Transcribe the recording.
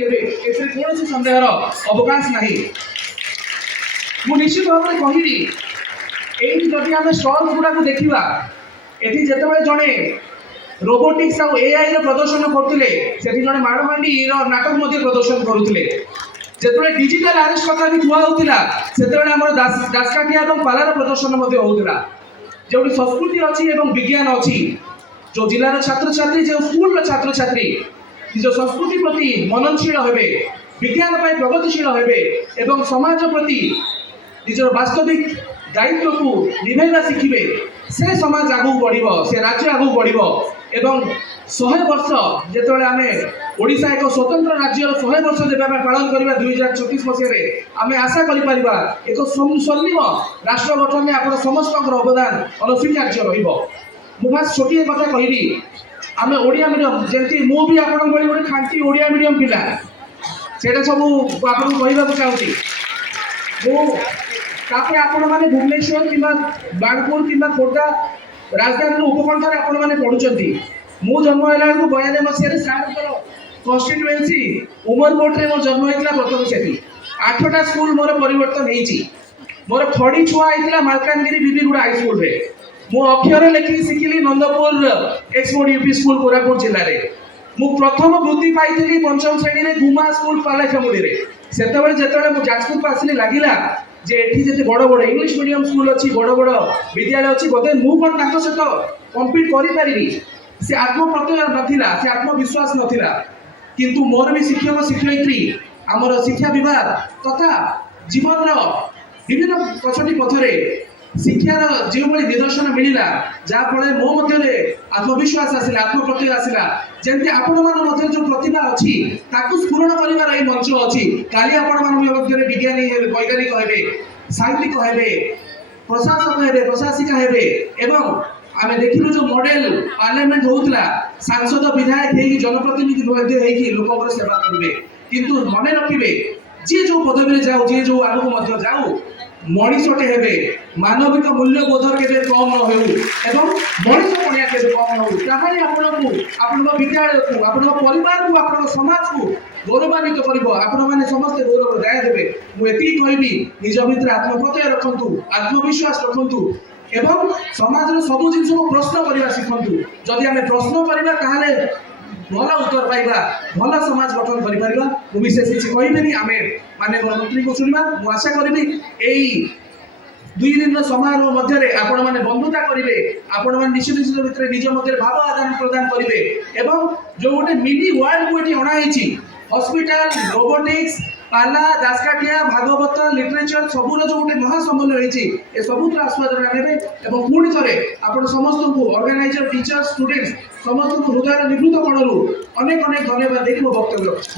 ଏଥିରେ କୌଣସି ସନ୍ଦେହର ଅବକାଶ ନାହିଁ। ମୁଁ ନିଶ୍ଚିତ ଭାବରେ କହିବି ଏଇଠି ଯଦି ଆମେ ଷ୍ଟଲ୍ ଗୁଡ଼ାକୁ ଦେଖିବା, ଏଠି ଯେତେବେଳେ ଜଣେ ରୋବୋଟିକ୍ସ ଆଉ ଏଆଇ ର ପ୍ରଦର୍ଶନ କରୁଥିଲେ, ସେଠି ଜଣେ ମାଡ଼ହାଣ୍ଡିର ନାଟକ ମଧ୍ୟ ପ୍ରଦର୍ଶନ କରୁଥିଲେ। ଯେତେବେଳେ ଡିଜିଟାଲ ଆରେଷ୍ଟ କଥା ବି କୁହା ହେଉଥିଲା, ସେତେବେଳେ ଆମର ଦାସକାଠିଆ ଏବଂ ପାଲାର ପ୍ରଦର୍ଶନ ମଧ୍ୟ ହେଉଥିଲା। ଯେଉଁଠି ସଂସ୍କୃତି ଅଛି ଏବଂ ବିଜ୍ଞାନ ଅଛି, ଯେଉଁ ଜିଲ୍ଲାର ଛାତ୍ରଛାତ୍ରୀ, ଯେଉଁ ସ୍କୁଲର ଛାତ୍ରଛାତ୍ରୀ ନିଜ ସଂସ୍କୃତି ପ୍ରତି ମନନଶୀଳ ହେବେ, ବିଜ୍ଞାନ ପାଇଁ ପ୍ରଗତିଶୀଳ ହେବେ ଏବଂ ସମାଜ ପ୍ରତି ନିଜର ବାସ୍ତବିକ ଦାୟିତ୍ୱକୁ ନିଭେଇବା ଶିଖିବେ, ସେ ସମାଜ ଆଗକୁ ବଢ଼ିବ, ସେ ରାଜ୍ୟ ଆଗକୁ ବଢ଼ିବ। ଏବଂ 100 ବର୍ଷ ଯେତେବେଳେ ଆମେ ଓଡ଼ିଶା ଏକ ସ୍ୱତନ୍ତ୍ର ରାଜ୍ୟର 100 ବର୍ଷ ଦେବା ପାଇଁ ପାଳନ କରିବା 2036 ମସିହାରେ, ଆମେ ଆଶା କରିପାରିବା ଏକ ସ୍ୱର୍ଣ୍ଣିମ ରାଷ୍ଟ୍ର ଗଠନରେ ଆପଣ ସମସ୍ତଙ୍କର ଅବଦାନ ଅନସ୍ୱୀକାର୍ଯ୍ୟ ରହିବ। ମୁଁ ବାସ୍ ଗୋଟିଏ କଥା କହିବି, ଆମେ ଓଡ଼ିଆ ମିଡ଼ିୟମ୍, ଯେମିତି ମୁଁ ବି ଆପଣଙ୍କ ଭଳି ଗୋଟେ ଖାଣ୍ଟି ଓଡ଼ିଆ ମିଡ଼ିୟମ୍ ପିଲା, ସେଇଟା ସବୁ ଆପଣଙ୍କୁ କହିବାକୁ ଚାହୁଁଛି। ମୁଁ ତାପରେ ଆପଣମାନେ ଭୁବନେଶ୍ୱର କିମ୍ବା ବାଣପୁର କିମ୍ବା ଖୋର୍ଦ୍ଧା ରାଜଧାନୀର ଉପକଣ୍ଠରେ ଆପଣମାନେ ପଢ଼ୁଛନ୍ତି। ମୁଁ ଜନ୍ମ ହେଲା ବେଳକୁ 92 ମସିହାରେ ସାର୍ଙ୍କର କନଷ୍ଟିଟ୍ୟୁଏନ୍ସି ଉମରକୋଟରେ ମୋର ଜନ୍ମ ହେଇଥିଲା। ପ୍ରଥମ ସେଠି 8ଟା ସ୍କୁଲ ମୋର ପରିବର୍ତ୍ତନ ହେଇଛି। ମୋର ଖଡ଼ି ଛୁଆ ହେଇଥିଲା ମାଲକାନଗିରି ବିବିଗୁଡ଼ା ହାଇସ୍କୁଲରେ। ମୁଁ ଅକ୍ଷର ଲେଖିକି ଶିଖିଲି ନନ୍ଦପୁର ଏକ୍ସମୋଡ ୟୁପି ସ୍କୁଲ କୋରାପୁଟ ଜିଲ୍ଲାରେ। ମୁଁ ପ୍ରଥମ ବୃତ୍ତି ପାଇଥିଲି 5ମ ଶ୍ରେଣୀରେ ଗୁମା ସ୍କୁଲ ପାଲାଖେମୁଣ୍ଡିରେ। ସେତେବେଳେ ଯେତେବେଳେ ମୁଁ ଯାଜପୁରକୁ ଆସିଲି, ଲାଗିଲା ଯେ ଏଠି ଯେତେ ବଡ଼ ବଡ଼ ଇଂଲିଶ ମିଡ଼ିୟମ ସ୍କୁଲ ଅଛି, ବଡ଼ ବଡ଼ ବିଦ୍ୟାଳୟ ଅଛି, ବୋଧେ ମୁଁ କ'ଣ ତାଙ୍କ ସହିତ କମ୍ପିଟ୍ କରିପାରିବି। ସେ ଆତ୍ମପ୍ରତ୍ୟୟ ନଥିଲା, ସେ ଆତ୍ମବିଶ୍ୱାସ ନଥିଲା। କିନ୍ତୁ ମୋର ବି ଶିକ୍ଷକ ଶିକ୍ଷୟିତ୍ରୀ, ଆମର ଶିକ୍ଷା ବିଭାଗ ତଥା ଜୀବନର ବିଭିନ୍ନ କଛଟି ପଥରେ ଶିକ୍ଷାର ଯେଉଁଭଳି ନିଦର୍ଶନ ମିଳିଲା, ଯାହାଫଳରେ ମୋ ମଧ୍ୟରେ ଆତ୍ମବିଶ୍ୱାସ ଆସିଲା, ଆତ୍ମପ୍ରତ୍ୟୟ ଆସିଲା। ଯେମିତି ଆପଣମାନଙ୍କ ମଧ୍ୟରେ ଯେଉଁ ପ୍ରତିଭା ଅଛି, ତାକୁ ସ୍ଫୁରଣ କରିବାର ଏହି ମଞ୍ଚ ଅଛି। କାଲି ଆପଣମାନଙ୍କ ମଧ୍ୟରେ ବିଜ୍ଞାନୀ ହେବେ, ବୈଜ୍ଞାନିକ ହେବେ, ସାହିତ୍ୟିକ ହେବେ, ପ୍ରଶାସକ ହେବେ, ପ୍ରଶାସିକା ହେବେ। ଏବଂ ଆମେ ଦେଖିଲୁ ଯେଉଁ ମଡେଲ ପାର୍ଲାମେଣ୍ଟ ହେଉଥିଲା, ସାଂସଦ ବିଧାୟକ ହେଇକି ଜନପ୍ରତିନିଧି ମଧ୍ୟ ହେଇକି ଲୋକଙ୍କର ସେବା କରିବେ। କିନ୍ତୁ ମନେ ରଖିବେ, ଯିଏ ଯେଉଁ ପଦବୀରେ ଯାଉ, ଯିଏ ଯେଉଁ ଆଗକୁ ମଧ୍ୟ ଯାଉ, ମଣିଷଟେ ହେବେ, ମାନବିକ ମୂଲ୍ୟବୋଧ କେବେ କମ୍ ନ ହେଉ ଏବଂ ମଣିଷ ପଣିଆ କେବେ କମ୍ ନ ହେଉ। ତାହାହିଁ ଆପଣଙ୍କୁ, ଆପଣଙ୍କ ବିଦ୍ୟାଳୟକୁ, ଆପଣଙ୍କ ପରିବାରକୁ, ଆପଣଙ୍କ ସମାଜକୁ ଗୌରବାନ୍ୱିତ କରିବ। ଆପଣମାନେ ସମସ୍ତେ ଗୌରବ ଦାୟ ଦେବେ। ମୁଁ ଏତିକି କହିବି, ନିଜ ଭିତରେ ଆତ୍ମପ୍ରତ୍ୟୟ ରଖନ୍ତୁ, ଆତ୍ମବିଶ୍ୱାସ ରଖନ୍ତୁ ଏବଂ ସମାଜର ସବୁ ଜିନିଷକୁ ପ୍ରଶ୍ନ କରିବା ଶିଖନ୍ତୁ। ଯଦି ଆମେ ପ୍ରଶ୍ନ କରିବା, ତାହେଲେ ଭଲ ଉତ୍ତର ପାଇବା, ଭଲ ସମାଜ ଗଠନ କରିପାରିବା। ମୁଁ ବିଶେଷ କିଛି କହିବିନି, ଆମେ ମାନ୍ୟବର ମନ୍ତ୍ରୀଙ୍କୁ ଶୁଣିବା। ମୁଁ ଆଶା କରିବି ଏଇ 2 ଦିନର ସମାରୋହ ମଧ୍ୟରେ ଆପଣମାନେ ବନ୍ଧୁତା କରିବେ, ଆପଣମାନେ ନିଶ୍ଚିତ ଭିତରେ ନିଜ ମଧ୍ୟରେ ଭାବ ଆଦାନ ପ୍ରଦାନ କରିବେ ଏବଂ ଯେଉଁ ଗୋଟେ ମିନି ୱାର୍ଲଡକୁ ଏଠି ଅଣାହେଇଛି, ହସ୍ପିଟାଲ, ରୋବୋଟିକ୍ସ, ପାଲା, ଦାସକାଠିଆ, ଭାଗବତ, ଲିଟରେଚର ସବୁର ଯେଉଁ ଗୋଟେ ମହାସମନ୍ୱୟ ହେଇଛି, ଏ ସବୁର ଆସ୍ୱାଦନ ନେବେ। ଏବଂ ପୁଣି ଥରେ ଆପଣ ସମସ୍ତଙ୍କୁ, ଅର୍ଗାନାଇଜର, ଟିଚର, ଷ୍ଟୁଡେଣ୍ଟସ୍ ସମସ୍ତଙ୍କୁ ହୃଦୟର ନିଭୃତ କୋଣରୁ ଅନେକ ଅନେକ ଧନ୍ୟବାଦ ଦେଇକି ମୋ ବକ୍ତବ୍ୟ ରଖୁଛି।